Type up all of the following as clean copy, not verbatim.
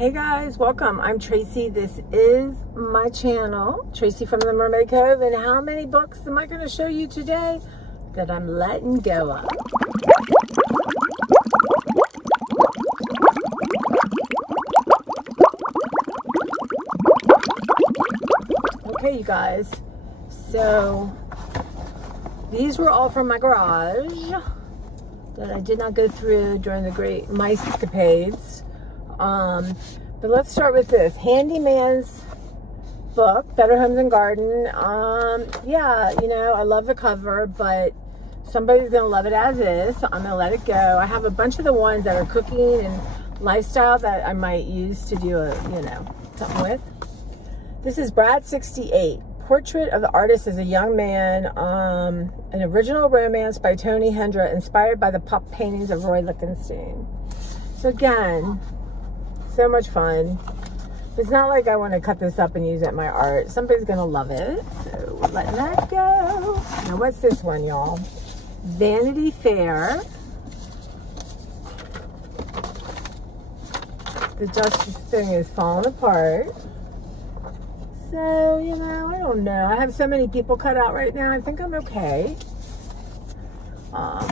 Hey guys, welcome. I'm Tracy. This is my channel, Tracy from the Mermaid Cove. And how many books am I going to show you today that I'm letting go of? Okay, you guys. So these were all from my garage that I did not go through during the great mice-capades. But let's start with this Handyman's book, Better Homes and Garden. Yeah, you know, I love the cover, but somebody's gonna love it as is, so I'm gonna let it go. I have a bunch of the ones that are cooking and lifestyle that I might use to do a, you know, something with. This is Brad 68, Portrait of the Artist as a Young Man, an original romance by Tony Hendra, inspired by the pop paintings of Roy Lichtenstein. So again, so much fun. It's not like I want to cut this up and use it in my art. Somebody's gonna love it, so we're letting that go. Now what's this one, y'all? Vanity Fair. The dust thing is falling apart. So, you know, I don't know. I have so many people cut out right now. I think I'm okay. What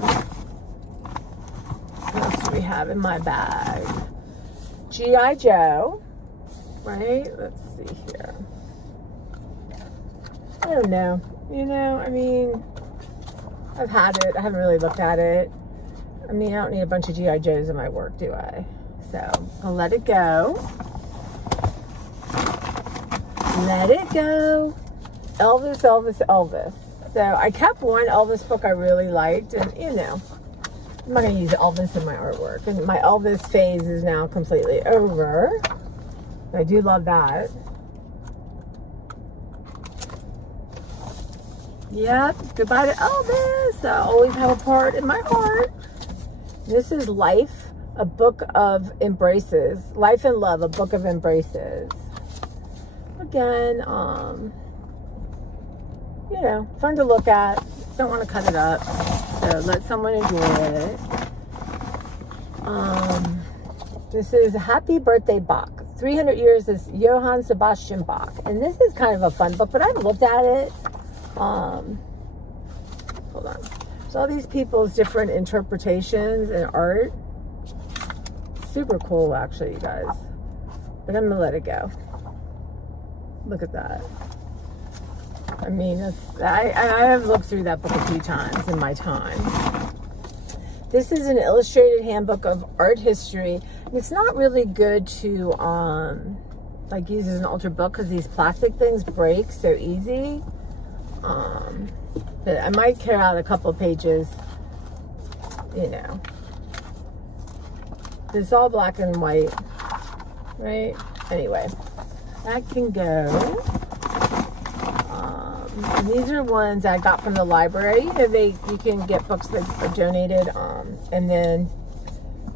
else do we have in my bag? G.I. Joe, right? Let's see here. I don't know. You know, I mean, I've had it. I haven't really looked at it. I mean, I don't need a bunch of G.I. Joes in my work, do I? So, I'll let it go. Let it go. Elvis, Elvis, Elvis. So, I kept one Elvis book I really liked, and, you know, I'm not going to use Elvis in my artwork. And my Elvis phase is now completely over. I do love that. Yep, goodbye to Elvis. I always have a part in my heart. This is Life, a book of embraces. Life and Love, a book of embraces. Again, you know, fun to look at. Don't want to cut it up. So let someone enjoy it. This is Happy Birthday Bach. 300 Years as Johann Sebastian Bach. And this is kind of a fun book, but I've looked at it. Hold on. So all these people's different interpretations and art. Super cool, actually, you guys. But I'm going to let it go. Look at that. I mean, I have looked through that book a few times in my time. This is an illustrated handbook of art history. It's not really good to like use as an altar book because these plastic things break so easy. But I might carry out a couple of pages, you know. It's all black and white, right? Anyway, that can go. And these are ones I got from the library. You know, you can get books that are donated. And then,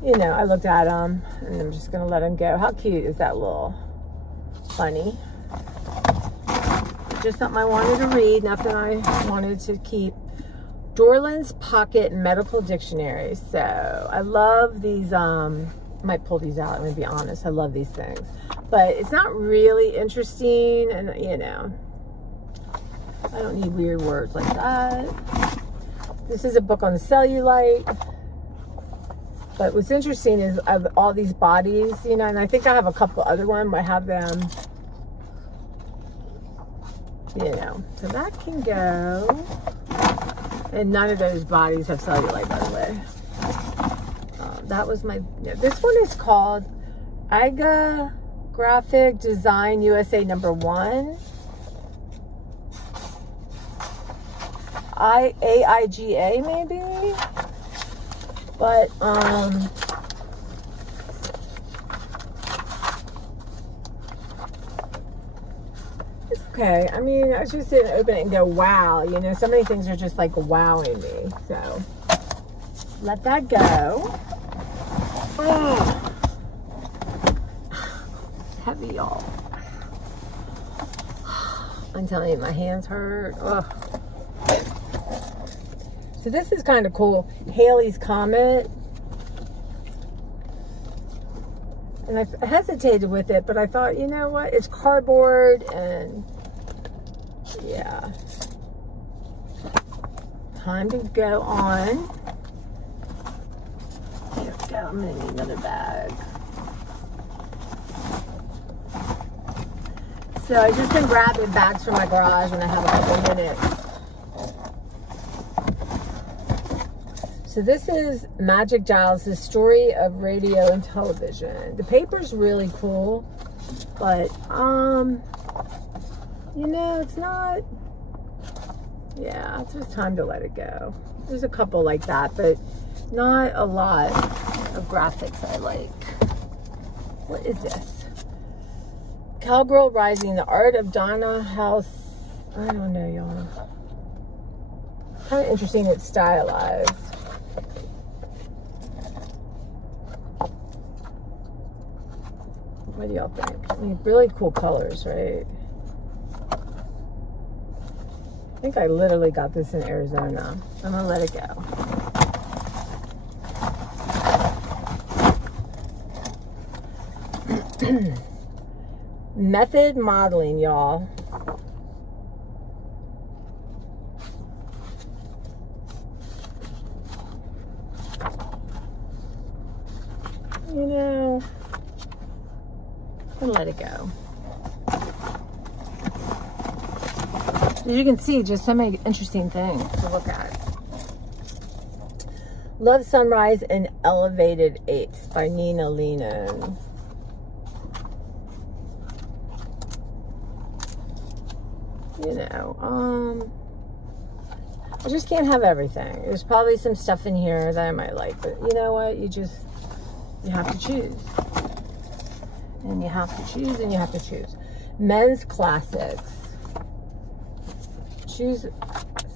you know, I looked at them and I'm just going to let them go. How cute is that little bunny? Just something I wanted to read, nothing I wanted to keep. Dorland's Pocket Medical Dictionary. So I love these. I might pull these out, I'm going to be honest. I love these things. But it's not really interesting, and, you know, I don't need weird words like that. This is a book on cellulite. But what's interesting is of all these bodies, you know, and I think I have a couple other ones. I have them, you know. So that can go. And none of those bodies have cellulite, by the way. That was my, this one is called AIGA Graphic Design USA #1. AIGA maybe, but it's okay. I mean, I just didn't open it and go, wow, you know, so many things are just like wowing me. So let that go. Oh, heavy, y'all. I'm telling you, my hands hurt. Ugh. So this is kind of cool. Halley's Comet. And I hesitated with it, but I thought, you know what? It's cardboard and yeah. Time to go on. Here we go. I'm going to need another bag. So I've just been grabbing bags from my garage when I have a couple minutes. So this is Magic Giles' Story of Radio and Television. The paper's really cool, but you know, it's not, yeah, it's just time to let it go. There's a couple like that, but not a lot of graphics I like. What is this? Cowgirl Rising, The Art of Donna House. I don't know, y'all. Kind of interesting, it's stylized. What do y'all think? I mean, really cool colors, right? I think I literally got this in Arizona. I'm gonna let it go. Method modeling, y'all. You know, and let it go. As you can see, just so many interesting things to look at. Love Sunrise and Elevated Apes by Nina Lennon. You know, I just can't have everything. There's probably some stuff in here that I might like, but you know what? You have to choose. And you have to choose, and you have to choose. Men's classics. Choose.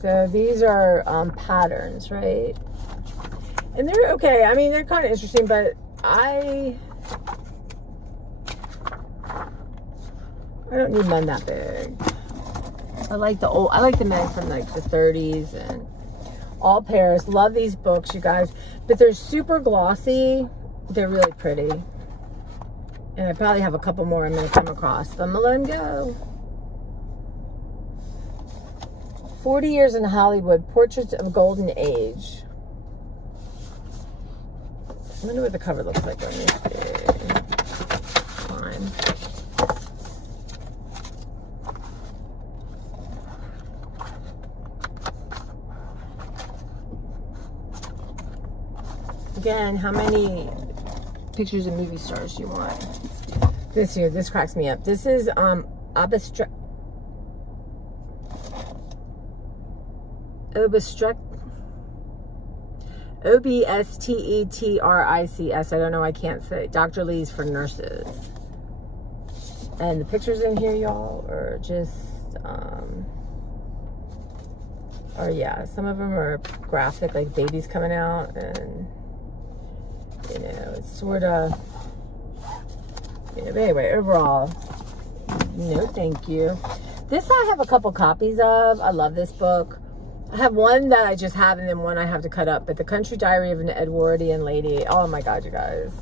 So these are patterns, right? And they're okay. I mean, they're kind of interesting, but I don't need men that big. I like the men from like the 30s and all pairs. Love these books, you guys. But they're super glossy. They're really pretty. And I probably have a couple more I'm going to come across. But I'm going to let them go. 40 Years in Hollywood, Portraits of Golden Age. I wonder what the cover looks like on this thing. Fine. Again, how many pictures of movie stars do you want? This here, this cracks me up. This is Obstetric. O-B-S-T-E-T-R-I-C-S. I don't know, I can't say. Dr. Lee's for nurses. And the pictures in here, y'all, are just, or yeah, some of them are graphic, like babies coming out, and, you know, it's sort of, you know, but anyway, overall, no thank you. This I have a couple copies of. I love this book. I have one that I just have, and then one I have to cut up. But The Country Diary of an Edwardian Lady. Oh my God, you guys.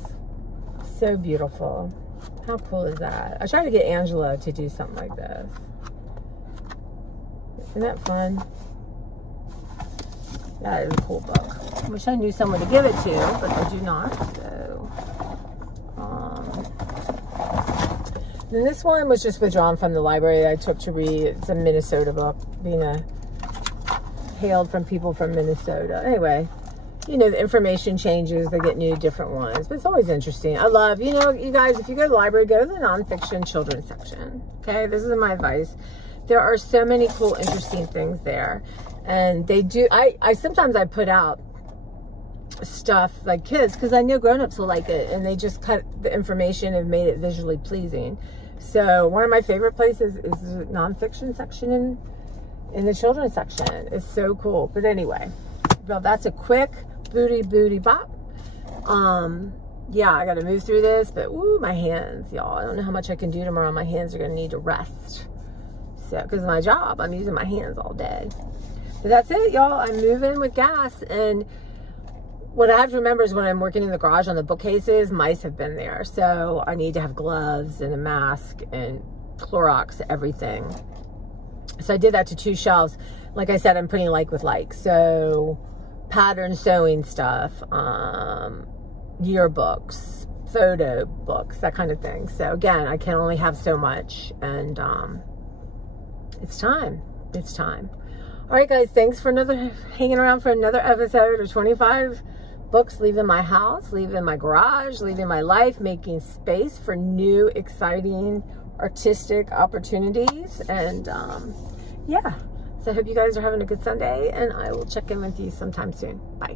So beautiful. How cool is that? I tried to get Angela to do something like this. Isn't that fun? That is a cool book. I wish I knew someone to give it to, but I do not. So, then this one was just withdrawn from the library I took to read. It's a Minnesota book, being hailed from people from Minnesota. Anyway, you know, the information changes. They get new, different ones. But it's always interesting. I love, you know, you guys, if you go to the library, go to the nonfiction children's section. Okay? This is my advice. There are so many cool, interesting things there. And they do, sometimes I put out stuff like kids, because I know grown-ups will like it, and they just cut the information and made it visually pleasing. So one of my favorite places is the nonfiction section in the children's section. It's so cool. But anyway, well, that's a quick booty bop. Yeah, I gotta move through this, but ooh, my hands, y'all. I don't know how much I can do tomorrow. My hands are gonna need to rest. So, because of my job, I'm using my hands all day. But that's it, y'all. I'm moving with gas. And what I have to remember is when I'm working in the garage on the bookcases, mice have been there. So I need to have gloves and a mask and Clorox, everything. So I did that to 2 shelves. Like I said, I'm putting like with like. So pattern sewing stuff, yearbooks, photo books, that kind of thing. So again, I can only have so much, and it's time. It's time. All right, guys, thanks for hanging around for another episode of 25 books leaving my house, leaving my garage, leaving my life, making space for new, exciting, artistic opportunities. And yeah, so I hope you guys are having a good Sunday, and I will check in with you sometime soon. Bye.